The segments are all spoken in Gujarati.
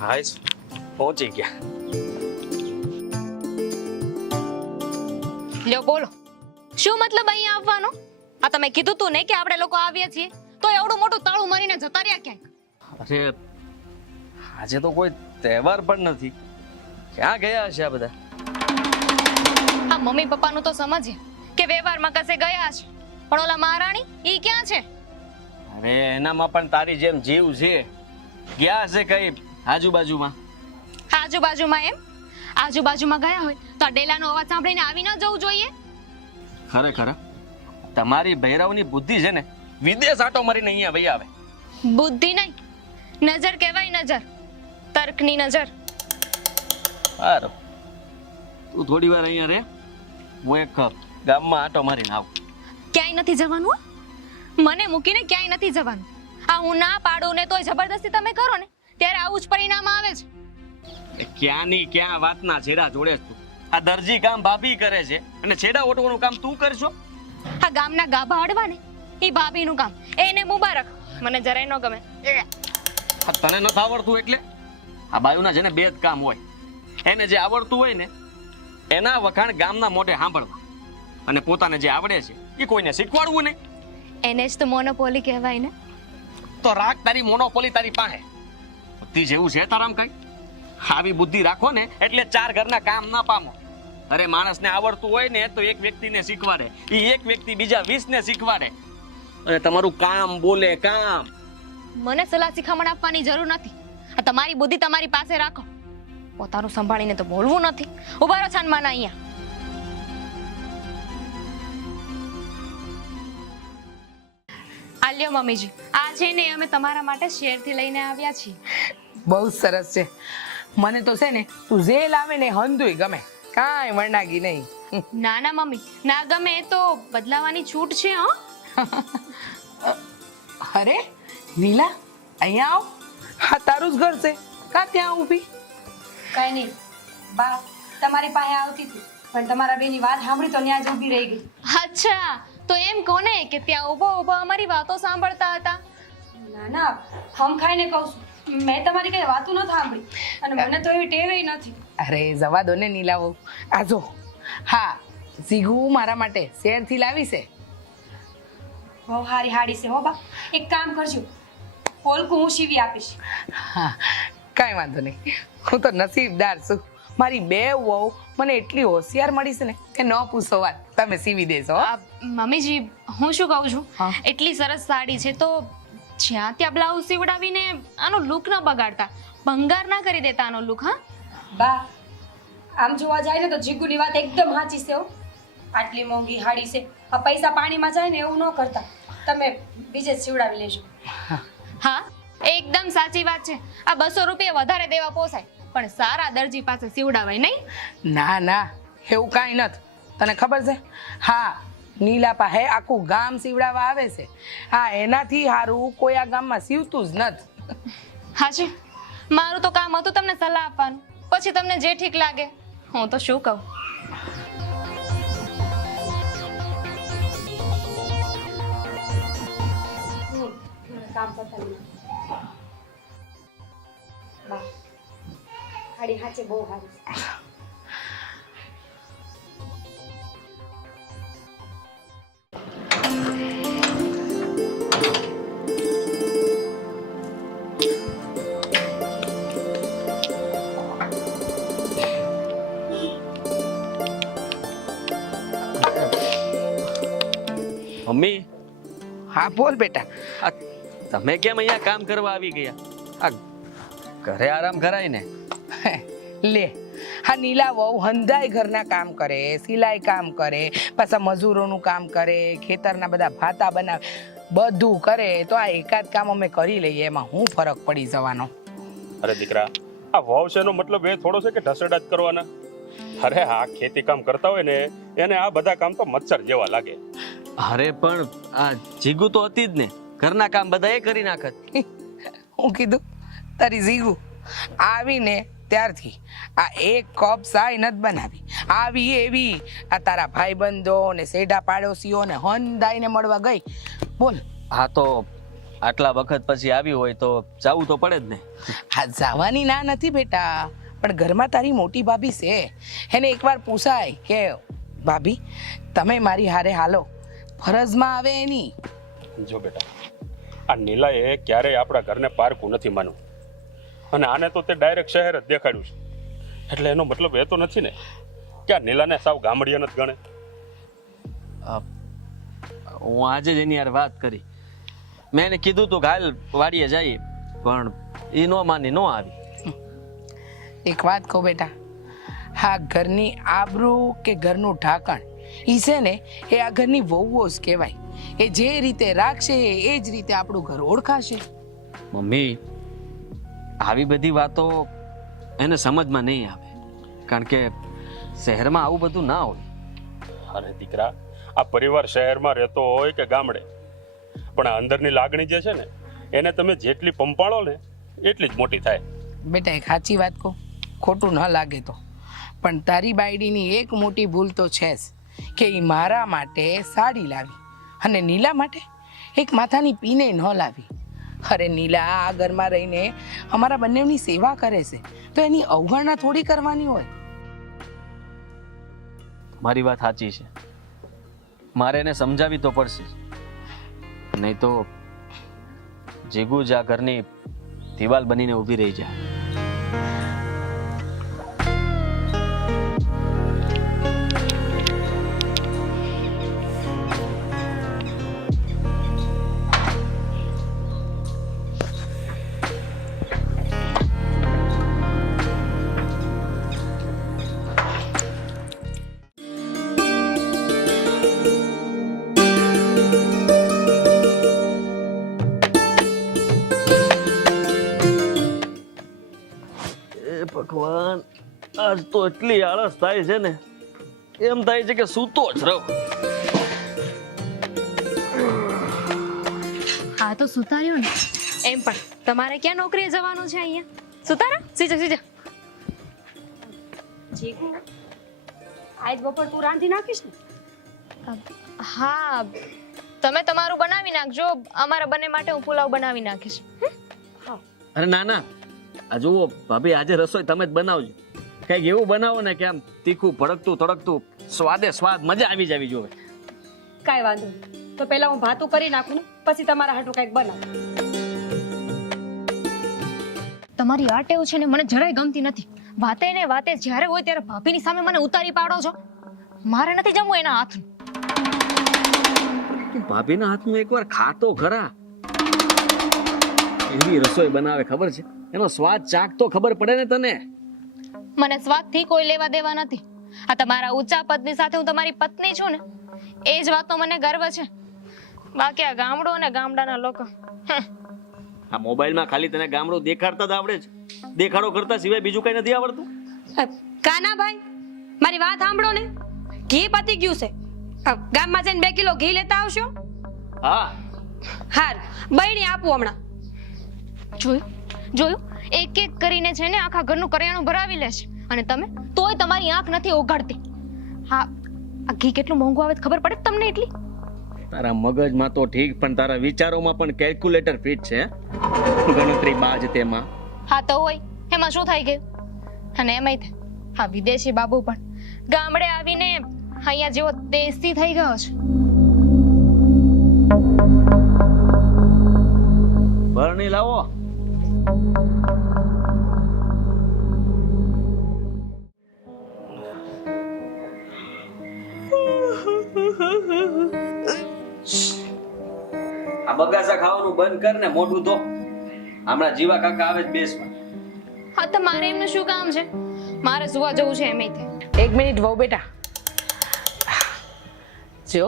હાઈસ પહોંચી ગયા. લ્યો બોલો, શું મતલબ અહીંયા આવવાનો? આ તમે કીધું તું ને કે આપણે લોકો આવીએ છીએ, તો એવડું મોટું તાળું મારીને જતા રહ્યા ક્યાંક? અરે આજે તો કોઈ તહેવાર પણ નથી. ક્યાં ગયા હશે આ બધા? આ મમ્મી પપ્પાનું તો સમજીએ કે વ્યવહારમાં કસે ગયા છે, પણ ઓલા મહારાણી ઈ ક્યાં છે? અરે એનામાં પણ તારી જેમ જીવ છે. ગયા હશે કઈ આજુબાજુમાં. આજુબાજુમાં એમ? આજુબાજુમાં ગયા હોય તો આ ડેલાનો અવાજ સાંભળીને આવી ન જવું જોઈએ? ખરેખર તમારી ભૈરવની બુદ્ધિ છે ને, વિદેશ આટો મારીને અહીંયા વહી આવે. બુદ્ધિ નહીં, નજર કહેવાય, નજર, તર્કની નજર. સારું, તું થોડી વાર અહીંયા રહે, હું એક ગામમાં આટો મારીને આવું. ક્યાંય નથી જવાનું હો. મને મૂકીને ક્યાંય નથી જવાનું. આ હું ના પાડું ને તોય જબરદસ્તી તમે કરો ને, ત્યારે આવું જ પરિણામ આવે છે. ક્યાંની ક્યાં વાતના છેડા જોડે તું. આ દરજી કામ ભાભી કરે છે અને છેડા ઓટવાનું કામ તું કરશો? આ ગામના ગાભા અડવા ને એ ભાભીનું કામ, એને મુબારક. મને જરાય ન ગમે. તને નથી આવડતું એટલે? આ બાયુના જેને બે જ કામ હોય, એને જે આવડતું હોય ને એના વખાણ ગામના મોઢે સાંભળવા, અને પોતાને જે આવડે છે એ કોઈને શીખવાડવું નહીં. એને જ તો મોનોપોલી કહેવાય ને. તો રાખ તારી મોનોપોલી તારી પાસે. બુદ્ધિ જેવું છે તારામ કઈ? આવી બુદ્ધિ રાખો ને એટલે ચાર ઘરના કામ ના પામો. અરે માણસને આવડતું હોય ને તો એક વ્યક્તિને શીખવાડે, એ એક વ્યક્તિ બીજા 20 ને શીખવાડે. અને તમારું કામ બોલે કામ. મને સલાહ શિખામણ આપવાની જરૂર નથી. આ તમારી બુદ્ધિ તમારી પાસે રાખો, પોતાનું સંભાળીને તો બોલવું નથી. ઉભા રહો છાનમાના અહીંયા. આલ્યો મમ્મીજી, આ છે ને અમે તમારા માટે શેરથી લઈને આવ્યા છીએ. બહુ સરસ છે. મને તો છે ને તું જે લાવે ને હંધુય ગમે, કાંઈ વરનાગી નહીં. ના ના મમ્મી, ના ગમે તો બદલાવાની છૂટ છે. હો અરે નીલા, અહીંયા આવ. હા તારું જ ઘર છે, કા ત્યાં ઊભી? કઈ નહીં બા, તમારી પાસે આવતી હતી પણ તમારા બેની વાત સાંભળી તો ત્યાં જ ઊભી રહી ગઈ. અચ્છા, તો એમ કોને કે ત્યાં ઊભો ઊભો અમારી વાતો સાંભળતા હતા? ના ના, હમ ખાઈને કહું છું, મેં તમારી કઈ વાતો ન સાંભળી અને મને તો એવી ટેવ નથી. અરે જવા દો ને નીલાવો. આ જો, હા સીગુ મારા માટે શેરથી લાવી છે. બહુ સારી હાડી છે હો બા. એક કામ કરજો, પોલકું હું સીવી આપીશ. હા કાંઈ વાંધો નહીં, હું તો નસીબદાર છું. મારી બે વહુ મને એટલી હોશિયાર મળી છે ને કે ન પૂછો વાત, તમે સીવી દેશો. મમ્મીજી, હું શું કહું છું, હા. એટલી સરસ સાડી છે તો જ્યાં ત્યાં બ્લાઉઝ સીવડાવીને આનો લુક ન બગાડતા, ભંગાર ના કરી દેતા આનો લુક. હા બા, આમ જોવા જાય ને તો જીગુની વાત એકદમ સાચી છે હો. આટલી મોંઘી હાડી છે, આ પૈસા પાણીમાં જાય ને એવું ન કરતા, તમે બીજે જ સીવડાવી લેજો. હા, એકદમ સાચી વાત છે. આ 200 રૂપિયા વધારે દેવા પોસાય, પણ સારા દરજી પાસે સીવડાવાય નહીં. ના ના, એવું કાંઈ નથી. તને ખબર છે? હા નીલા પાસે આખું ગામ સીવડાવવા આવે છે. હા એનાથી સારું કોઈ આ ગામમાં સીવતું જ નથી. હા છે, મારું તો કામ હતું તમને સલાહ આપવાનું, પછી તમને જે ઠીક લાગે. હું તો શું કહું. કામ કરતા નહીં. બા, હાડી હાચે બહુ સારી છે. મમ્મી, હા બોલ બેટા. આ તમે કેમ અહીંયા કામ કરવા આવી ગયા? આ ઘરે આરામ કરાય ને. લે, હા નીલા વહુ હંધાય ઘરના કામ કરે, સિલાઈ કામ કરે, પાછા મજૂરોનું કામ કરે, ખેતરના બધા ભાતા બનાવે, બધું કરે. તો આ એકાદ કામ અમે કરી લઈએ, એમાં હું ફરક પડી જવાનો? અરે દીકરા, આ વાવ છે એનો મતલબ એ થોડો છે કે ઢસેડા જ કરવાના. અરે હા, ખેતી કામ કરતા હોય ને એને આ બધા કામ તો મચ્છર જેવા લાગે. અરે પણ આ જીગુ તો હતી જ ને, ઘરના કામ બધા એ કરી નાખત. હું કીધું તારી જીગુ આવીને ત્યારથી આ એક કપ ચાય નથી બનાવી. આવી એવી આ તારા ભાઈબંધો ને સેઢા પાડોશીઓ ને હંધાઈને મળવા ગઈ. બોલ. હા તો આટલા વખત પછી આવી હોય તો જવું તો પડે જ ને. હા જવાની ના નથી બેટા, પણ ઘરમાં તારી મોટી ભાભી છે, એને એકવાર પૂછાય કે ભાભી તમે મારી હારે હાલો, ફરજમાં આવે એની. જો બેટા, આ નીલાએ ક્યારેય આપણા ઘરને પારકું નથી માનવું, અને આને તો તે ડાયરેક્ટ શહેર જ દેખાડ્યું છે. એટલે એનો મતલબ એ તો નથી ને કે આ નીલાને સાવ ગામડિયા નથી ગણે. હું આજે જ એની યાર વાત કરી, મેં એને કીધું તું હાલ વાડીએ જઈએ, પણ એ નો માની નો આવી. એક વાત કહું બેટા, હા ઘરની આબરૂ કે ઘરનું ઢાંકણ ઈ છે ને એ આ ઘરની વહુઓ જ કહેવાય. એ જે રીતે રાખશે એ જ રીતે આપણું ઘર ઓળખાશે. મમ્મી, આવી બધી વાતો એને સમજમાં નહીં આવે, કારણ કે શહેરમાં આવું બધું ના હોય. અરે દીકરા, આ પરિવાર શહેરમાં રહેતો હોય કે ગામડે, પણ આ અંદરની લાગણી જે છે ને એને તમે જેટલી પંપાળો ને એટલી જ મોટી થાય. બેટા એક સાચી વાત કહું, ખોટું ન લાગે તો, પણ તારી બાયડીની એક મોટી ભૂલ તો છે જ કે એ મારા માટે સાડી લાવી અને નીલા માટે એક માથાની પીને ન લાવી. અરે નીલા આ ઘરમાં રહીને અમારા બંનેની સેવા કરે છે, તો એની અવગણના થોડી કરવાની હોય. મારી વાત સાચી છે, મારે એને સમજાવી તો પડશે જ. નહીં તો જીગુ જ આ ઘરની દિવાલ બનીને ઊભી રહી જાય. ભગવાન, આજ તો એટલી આળસ થાય છે ને, એમ થાય છે કે સૂતો જ રહું. હા તો સુતા રહ્યો ને. એમ પણ તમારે ક્યાં નોકરીએ જવાનું છે અહીંયા? સુતા રહો, સીજા સીજા. જીગુ આજ બપોર તું રાંધી નાખીશ ને? હા, તમે તમારું બનાવી નાખજો, અમારા બંને માટે હું પુલાવ બનાવી નાખીશ. અરે ના ના, આ જુઓ ભાભી, આજે રસોઈ તમે જ બનાવજો. કઈક એવું બનાવો ને કે આમ તીખું ભડકતું તડકતું, સ્વાદે સ્વાદ, મજા આવી જવી જોઈએ. કાંઈ વાંધો નહીં, તો પહેલા હું ભાતું કરી નાખું ને પછી તમારા હાટું કંઈક બનાવું. તમારી આ ટેવ છે ને મને જરાય ગમતી નથી. વાતે ને વાતે જ્યારે હોય ત્યારે ભાભીની સામે મને ઉતારી પાડો છો. મારે નથી જમવું એના હાથનું. તું ભાભીના હાથનું એકવાર ખાતો ખરા. એવી રસોઈ બનાવે ખબર છે, એનો સ્વાદ ચાખ તો ખબર પડે ને તને. મને સ્વાદથી કોઈ લેવા દેવા નથી. આ તમારા ઊંચા પદની સાથે હું તમારી પત્ની છું ને, એ જ વાતનો મને ગર્વ છે. બાકી આ ગામડો અને ગામડાના લોકો, આ મોબાઈલમાં ખાલી તને ગામડું દેખાડતા જ આવડે છે, દેખાડો કરતા સિવાય બીજું કઈ નથી આવડતું. કાના ભાઈ, મારી વાત સાંભળો ને. ઘી પતી ગયું છે, ગામમાં જઈને 2 કિલો ઘી લેતા આવશો. હા હાર બહેણી આપું હમણાં. જોયું જોયું, એક એક કરીને છે ને આખા ઘરનું કરિયાણું ભરાવી લે છે, અને તમે તોય તમારી આંખ નથી ઓગાડતી. હા, આ ઘી કેટલું મોંઘું આવે ખબર પડે તમને એટલી? તારા મગજમાં તો ઠીક, પણ તારા વિચારોમાં પણ કેલ્ક્યુલેટર ફિટ છે. ગણતરી બાજ તેમાં. હા તો હોય, એમાં શું થઈ ગયું? અને એમાંય હા વિદેશી બાબુ પણ ગામડે આવીને અહીંયા જેવો દેશી થઈ ગયો છે. ભરણી લાવો. આ બગાસા ખાવાનું બંધ કર ને મોઢું ધો. હમણાં જીવા કાકા આવે જ બેસમાં. હા તો મારે એમનું શું કામ છે? મારે સુવા જવું છે એમથી. એક મિનિટ વહુ બેટા, જો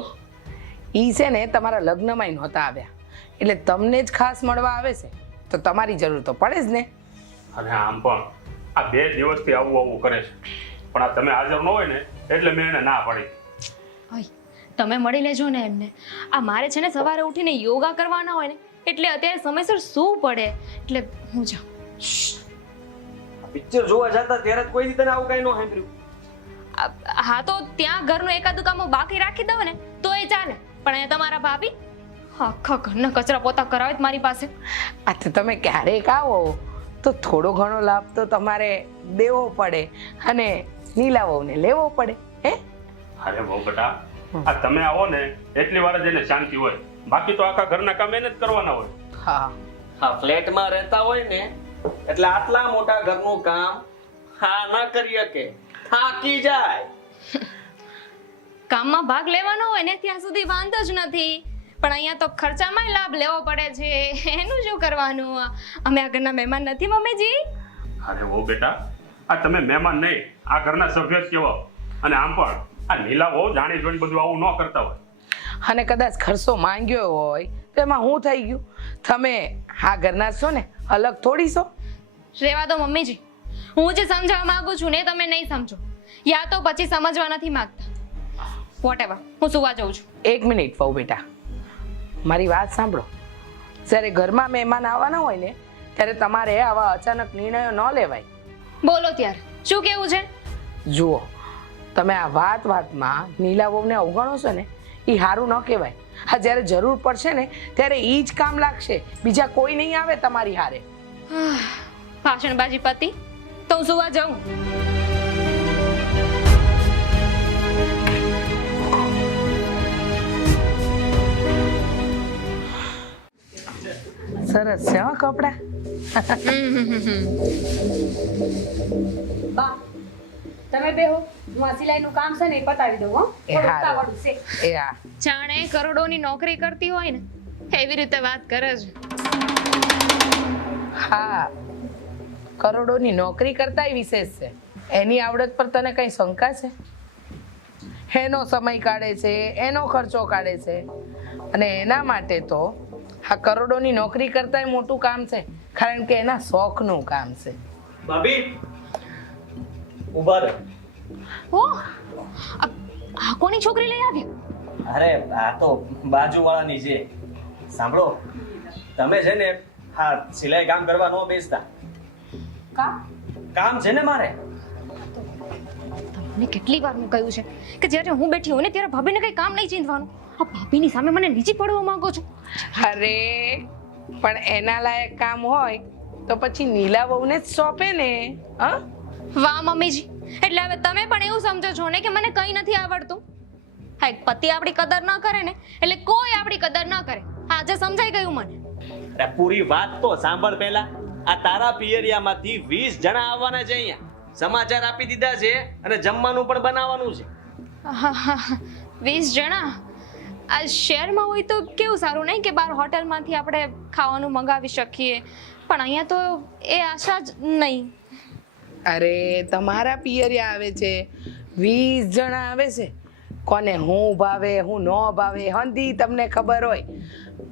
ઈ છે ને તમારા લગ્નમાં નહોતા આવ્યા, એટલે તમને જ ખાસ મળવા આવે છે, તો તમારી જરૂર તો પડે જ ને. અને આમ પણ આ 2 દિવસથી આવું કરે છે, પણ આ તમે હાજર ન હોય ને એટલે મેં એને ના પાડી. તમે મળી લેજો ને એમને. આ મારે છે ને સવારે ઉઠીને યોગા કરવાના હોય ને, એટલે અત્યારે સમયસર સૂવું પડે, એટલે હું જાઉં. પિક્ચર જોવા જતા ત્યારે કોઈ દી તને આવું કઈ ન સાંભળ્યું? હા તો ત્યાં ઘરનું એકાદું કામ બાકી રાખી દઉં ને તો એ ચાલે, પણ અહીંયા તમારા ભાભી આખા ઘરના કચરા પોતા કરાવે છે મારી પાસે. આ તો તમે ક્યારેક આવો તો થોડો ઘણો લાભ તો તમારે દેવો પડે અને નીલા વહુને લેવો પડે. હે અરે બહુ બેટા, આ તમે આવો ને એટલી વાર જ એને શાંતિ હોય, બાકી તો આખા ઘરના કામ એને જ કરવાના હોય. હા હા, ફ્લેટમાં રહેતા હોય ને એટલે આટલા મોટા ઘરનું કામ હા ના કરી શકે, થાકી જાય. કામમાં ભાગ લેવાનો હોય ને ત્યાં સુધી વાંધો જ નથી, પણ અહીંયા તો ખર્ચામાં લાભ લેવો પડે છે. એનું શું કરવાનું? અમે આ ઘરના મહેમાન નથી મમ્મીજી. અરે ઓ બેટા, આ તમે મહેમાન નહીં, આ ઘરના સભ્ય જ કહેવાઓ. અને આમ પણ આ નીલા વહુ જાણી જોઈને બધું આવું ન કરતા હોય. અને કદાચ ખર્ચો માંગ્યો હોય તો એમાં શું થઈ ગયું? તમે આ ઘરના છો ને, અલગ થોડી છો. રેવા દો મમ્મીજી, હું જે સમજાવવા માંગુ છું ને તમે નહીં સમજો, યા તો પછી સમજવા નથી માંગતા. વોટેવર, હું સુવા જાઉં છું. એક મિનિટ વહુ બેટા, મારી વાત સાંભળો. જ્યારે ઘરમાં મહેમાન આવવાના હોય ને ત્યારે તમારે આવા અચાનક નિર્ણયો ન લેવાય. બોલો ત્યારે શું કેવું છે? જુઓ, તમે આ વાતમાં નીલા વહુને અવગણો છો ને, એ સારું ન કહેવાય. હા, જ્યારે જરૂર પડશે ને ત્યારે એ જ કામ લાગશે, બીજા કોઈ નહીં આવે તમારી હારે. ભાષણબાજી પતિ, તો હું સુવા જાઉં. સરસ છે હો કપડા. બા તમે બેહો, હું આ સિલાઈનું કામ છે ને એ પતાવી દઉં. હો એ થોડું હારું. ઉતાવળું છે. એ હા, જાણે કરોડોની નોકરી કરતી હોય ને એવી રીતે વાત કરે છે. હા, કરોડોની નોકરી કરતાય વિશેષ છે. એની આવડત પર તને કઈ શંકા છે? એનો સમય કાઢે છે, એનો ખર્ચો કાઢે છે, અને એના માટે તો આ કરોડોની નોકરી કરતાય મોટું કામ છે, કારણ કે એના શોખનું કામ છે. ભાભી ઉભા રહે. ઓ આ કોની છોકરી લઈ આવ્યો? અરે આ તો બાજુવાળાની છે. સાંભળો, તમે છે ને હા સિલાઈ કામ કરવા ન બેસતા. કામ છે ને મારે. તમને કેટલી વાર મેં કહ્યું છે કે જ્યારે હું બેઠી હોય ને ત્યારે ભાભીને કઈ કામ નહીં ચીંધવાનું. આ ભાભીની સામે મને નીચી પડવા માંગો છો? અરે પણ એના લાયક કામ હોય તો પછી નીલા વહુને જ સોંપે ને. હા, વાહ મમ્મીજી, એટલે હવે તમે પણ એવું સમજો છો ને કે મને કંઈ નથી આવડતું. હા, એક પતિ આપણી કદર ન કરે ને એટલે કોઈ આપણી કદર ન કરે. આજે સમજાઈ ગયું મને. અરે પૂરી વાત તો સાંભળ પહેલા. આ તારા પિયરિયામાંથી 20 જણા આવવાના છે અહીંયા. સમાચાર આપી દીધા છે અને જમવાનું પણ બનાવવાનું છે. 20 જણા? આ શહેરમાં હોય તો કેવું સારું નહીં કે બહાર હોટલમાંથી આપણે ખાવાનું મંગાવી શકીએ, પણ અહીંયા તો એ આશા જ નહીં. અરે તમારા પિયરિયા આવે છે, 20 જણા આવે છે. કોને હું ભાવે હું ન ભાવે હંધી તમને ખબર હોય.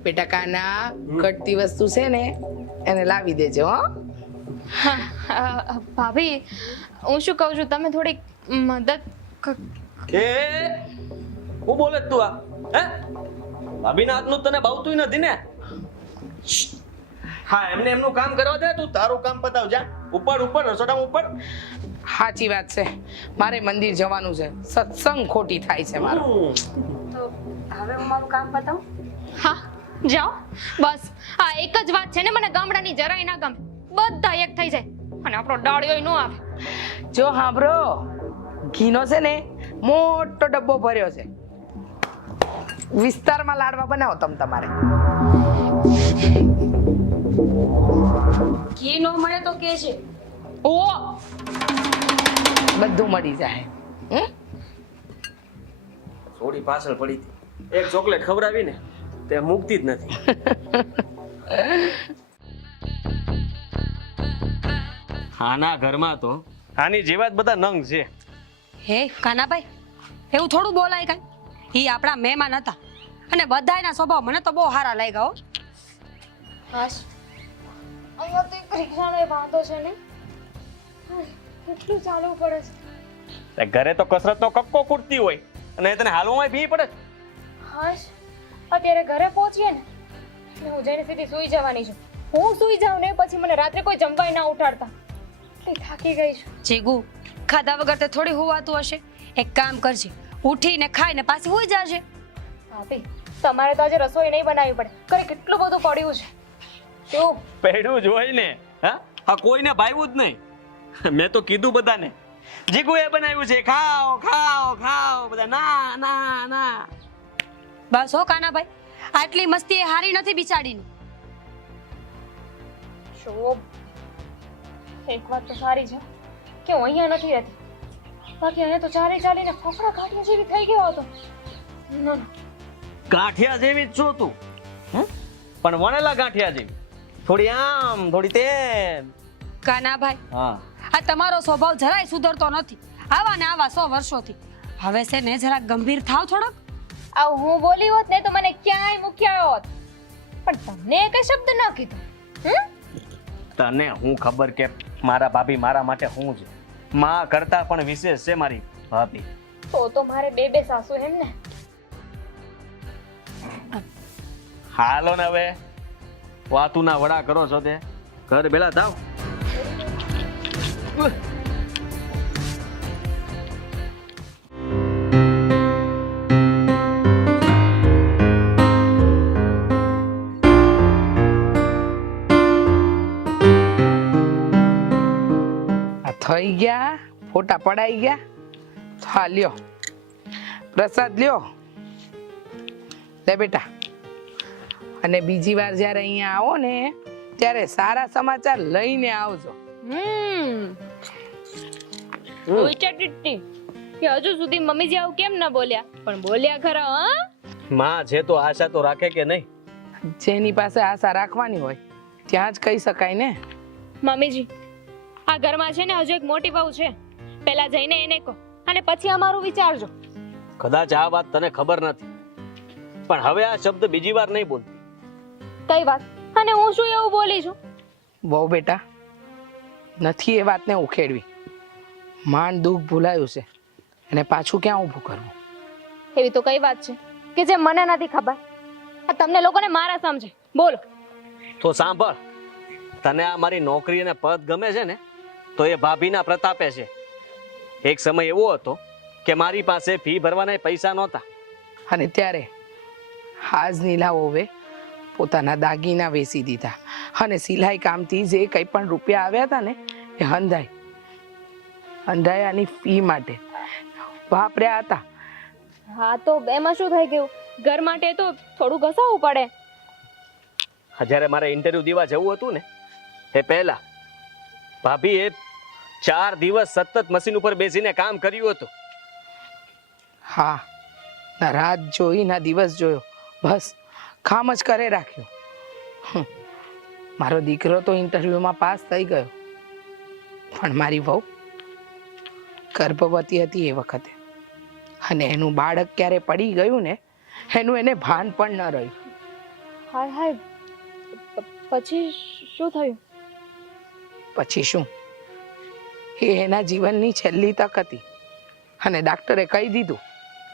બેટા કાના, ઘટતી વસ્તુ છે ને એને લાવી દેજો. હો ભાભી, હું શું કહું છું, તમે થોડીક મદદ એ હું બોલે તું આ? હે, ભાભીના હાથનું તને ભાવતું નથી ને? હા, એમને એમનું કામ કરવા દે, તું તારું કામ પતાવ. જા ઉપર ઉપર રસોડામાં ઉપર. સાચી વાત છે, મારે મંદિર જવાનું છે, સત્સંગ ખોટી થાય છે મારો. તો હવે હું મારું કામ પતાવું. હા જાઓ. બસ આ એક જ વાત છે ને, મને ગામડાની જરાય ના ગમે. બધા એક થઈ જાય અને આપણો ડાળિયો ન આવે. જો સાંભળો, ઘીનો છે ને મોટો ડબ્બો ભર્યો છે, વિસ્તારમાં લાડવા બનાવો તમે તમારે. ઘી ન મળે તો કે છે. ઓ બધું મળી જાય. થોડી પાછળ પડી હતી. એક ચોકલેટ ખવડાવી ને તે મૂકતી જ નથી. આના ઘરમાં તો આની જેવા જ બધા નંગ છે. હે કાનાભાઈ, એવું થોડું બોલાય કાંઈ. એ આપણા મહેમાન હતા અને બધાયના સ્વભાવ મને તો બહુ સારા લાગ્યા. હો હાશ, અહીંયા તો એક રિક્ષાનો વાંધો છે ને, કેટલું ચાલવું પડે છે. ઘરે તો કસરતનો કક્કો કૂટતી હોય અને તને હાલવામાં ભી પડે. હાશ, અત્યારે ઘરે પહોંચીએ ને એટલે હું જઈને સીધી સૂઈ જવાની છું. હું સૂઈ જાઉં ને પછી મને રાત્રે કોઈ જમવાય ના ઉઠાડતા. એટલી થાકી ગઈ છું. જીગુ, ખાધા વગર તે થોડી હોવાતું હશે. એક કામ કરજે, ઉઠીને ખાઈને પાછી હોઈ જાજે. ભાભી, તમારે તો આજે રસોઈ નહીં બનાવવી પડે ઘરે કેટલું બધું પડ્યું છે કેવું પડ્યું જ હોય ને. હા કોઈને ભાવ્યું જ નહીં. મેં તો કીધું બધાને જીગુએ બનાવ્યું છે, ખાઓ ખાઓ ખાઓ. બધા ના ના ના. બસ હો કાનાભાઈ, આટલી મસ્તી એ હારી નથી બિચાડીની. શોભ એક વાત તો સારી છે કે હું અહીંયા નથી રહેતી, બાકી અહીંયા તો ચાલીને ફફડા કાઢ્યા જેવી થઈ ગયો હતો. ના ના, ગાંઠિયા જેવી જ છો તું, પણ વણેલા ગાંઠિયા જેવી. થોડી આમ થોડી તેમ. કાનાભાઈ, હા આ તમારો સ્વભાવ જરાય સુધરતો નથી. આવા ને આવા 100 વર્ષોથી. હવે છે ને જરા ગંભીર થાવ થોડોક. આ હું બોલી હોત ને તો મને ક્યાંય મૂક્યા હોત, પણ તમને કઈ શબ્દ ન કીધો. તને હું ખબર કે મારા ભાભી મારા માટે હું છે. માં કરતા પણ વિશેષ છે મારી ભાભી. તો મારે બે સાસુ એમ ને. હાલો ને હવે વાતુના વડા કરો છો તે ઘર બેલા થાવ. થઈ ગયા, ફોટા પડાઈ ગયા. હા લ્યો પ્રસાદ લ્યો. લે બેટા, અને બીજી વાર જ્યારે અહીંયા આવો ને ત્યારે સારા સમાચાર લઈને આવજો. વિચારતી હતી કે હજુ સુધી મમ્મીજી આવું કેમ ના બોલ્યા, પણ બોલ્યા ખરા. હા માં છે તો આશા તો રાખે કે નહીં? જેની પાસે આશા રાખવાની હોય ત્યાં જ કહી શકાય ને. મમ્મીજી, આ ઘરમાં છે ને હજુ એક મોટી વહુ છે, પહેલા જઈને એને કહો અને પછી અમારું વિચારજો. કદાચ આ વાત તને ખબર નથી, પણ હવે આ શબ્દ બીજી વાર નહીં બોલતી. કઈ વાત? અને હું શું એવું બોલી છું? બહુ બેટા, નથી એ વાતને ઉખેડવી. માંડ દુઃખ ભૂલાયું છે અને પાછું ક્યાં ઊભું કરવું? એવી તો કઈ વાત છે કે જે મને નથી ખબર? આ તમને લોકોને મારા સમજે. બોલો. તો સાંભળ, તને આ મારી નોકરી અને પદ ગમે છે ને, તો એ ભાભીના પ્રતાપે છે. એક સમય એવો હતો કે મારી પાસે ફી ભરવાના પૈસા નહોતા, અને ત્યારે હાજ નીલા વહુએ પોતાના દાગીના વેચી દીધા અને સિલાઈ કામથી જે કંઈ પણ રૂપિયા આવ્યા હતા ને એ હંધાયાની ફી માટે વાપર્યા હતા. હા તો એમાં શું થઈ ગયું? ઘર માટે તો થોડું ઘસાવવું પડે. જ્યારે મારે ઇન્ટરવ્યુ દેવા જવું હતું ને એ પહેલા ભાભીએ 4 દિવસ સતત મશીન ઉપર બેસીને કામ કર્યું હતું. હા, ના રાત જોઈ ના દિવસ જોયો, બસ કામ જ કરે રાખ્યું. મારો દીકરો તો ઇન્ટરવ્યુમાં પાસ થઈ ગયો, પણ મારી વહુ ગર્ભવતી હતી એ વખતે, અને એનું બાળક ક્યારે પડી ગયું ને એનું એને ભાન પણ ન રહ્યું. હાય હાય, પછી શું થયું? પછી શું, એ એના જીવનની છેલ્લી તક હતી અને ડાક્ટરે કહી દીધું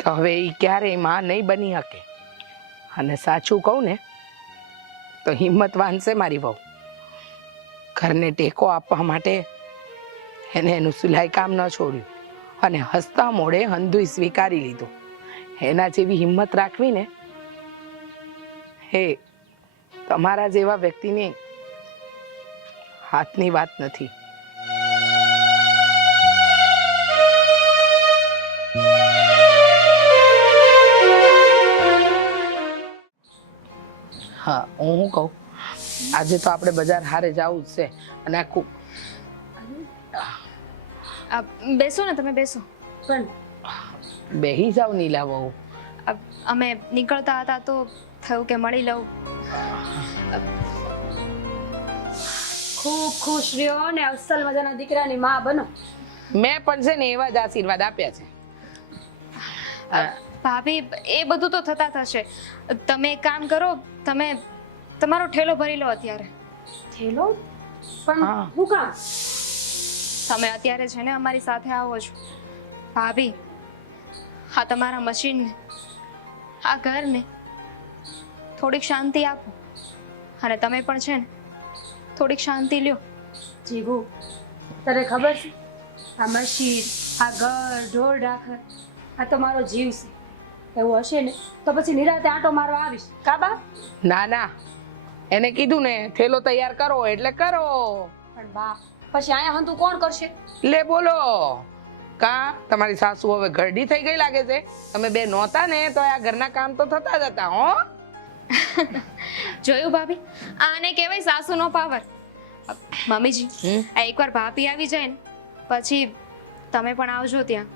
કે હવે એ ક્યારેય માં નહીં બની શકે. અને સાચું કહું ને તો હિંમતવાન છે મારી વહુ. ઘરને ટેકો આપવા માટે એને એનું સિલાઈ કામ ન છોડ્યું અને હસતા મોઢે હંધુય સ્વીકારી લીધું. એના જેવી હિંમત રાખવી ને હે તમારા જેવા વ્યક્તિની હાથની વાત નથી. હા, હું શું કહું, આજે તો આપણે બજાર હારે જવું જ છે અને આખું. બેસો ને, તમે બેસો. પણ બેહી જાવ નીલા વહુ. અમે નીકળતા હતા તો થયું કે મળી લઉં. ખૂબ ખુશ રહ્યો ને અસલ મજાના દીકરાની માં બનો. મેં પણ છે ને એવા જ આશીર્વાદ આપ્યા છે. ભાભી, એ બધું તો થતા થશે. તમે એક કામ કરો, તમે તમારો ઠેલો ભરી લો અત્યારે. થેલો? પણ હા. હું કામ? તમે અત્યારે છે ને અમારી સાથે આવો છો. ભાભી, હા તમારા મશીનને, આ ઘરને થોડીક શાંતિ આપો, અને તમે પણ છે ને થોડીક શાંતિ લ્યો. જીગુ, તને ખબર છે આ મશીન, આ ઘર, ઢોર ઢાખર, આ તો મારો જીવ છે. એવું હશે ને તો પછી નિરાતે આંટો મારવા આવીશ કા બા? ના ના, એને કીધું ને થેલો તૈયાર કરો એટલે કરો. પણ બા પછી અહીંયા હંતું કોણ કરશે? લે બોલો, કા તમારી સાસુ હવે ઘરડી થઈ ગઈ લાગે છે? તમે બે નહોતા ને તો આ ઘરના કામ તો થતા જ હતા. હો જોયું ભાભી, આને કહેવાય સાસુનો પાવર. મમ્મીજી, આ એકવાર ભાભી આવી જાય ને પછી તમે પણ આવજો ત્યાં.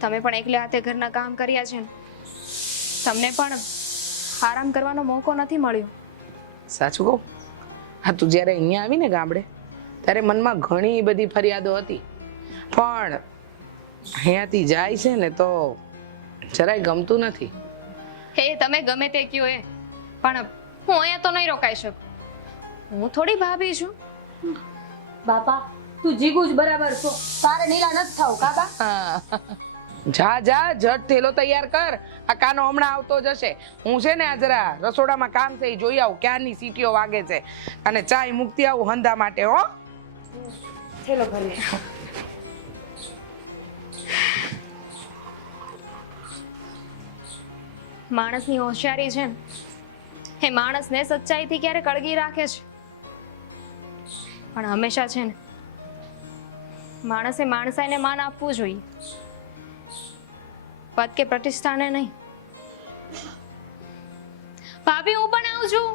તમે પણ એકલે હાથે ઘરના કામ કર્યા છે ને, તમને પણ આરામ કરવાનો મોકો નથી મળ્યો. સાચું કહું, હા તું જ્યારે અહીંયા આવી ને ગામડે ત્યારે મનમાં ઘણી બધી ફરિયાદો હતી, પણ અહીંયાથી જાય છે ને તો જરાય ગમતું નથી. હે તમે ગમે તે કયો એ, પણ હું અહીંયા તો નહીં રોકાઈ શકું. હું થોડી ભાભી છું. બાપા તું જીગુ જ બરાબર છો, તારે નીલા નથી થાવ કા બા? હા. જા જા ઝટ થેલો તૈયાર કર, આ કાનો હમણાં આવતો જશે. હું છે ને આ જરા રસોડામાં કામ છે એ જોઈ આવું, ક્યારની સીટીઓ વાગે છે, અને ચાય મૂકતી આવું હંધા માટે. હો ચલો ઘરે. માણસની હોશિયારી છે ને એ માણસને સચ્ચાઈથી ક્યારેક અળગી રાખે છે, પણ હંમેશા છે ને માણસે માણસાઈને માન આપવું જોઈએ, પદ કે પ્રતિષ્ઠાને નહીં. ભાભી હું પણ આવું છું.